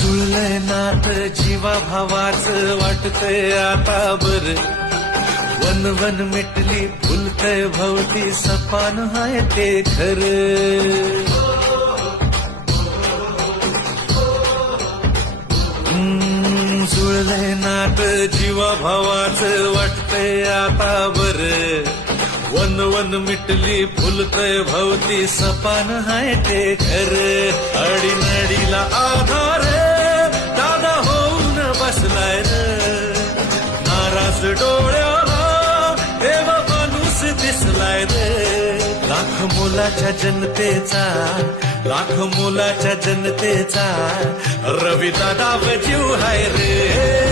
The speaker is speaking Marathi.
जुळलंय नात जीवा भावाचं वाटतंय आता बर, वन वन मिटली फुलतय भवती सपान हाय ते खरं. जुळलंय नात जीवा भावाचं वाटतंय आता बर, वन वन मिटली फुलतय भवती सपान हाय ते खरं. अडीनडीला आधार दादा होऊन बसलाय र, नाराज डोळ्याला देव माणूस दिसलाय रे. लाख मोलाच्या जनतेचा, लाख मोलाच्या जनतेचा रवी दादा जीव हाय रे.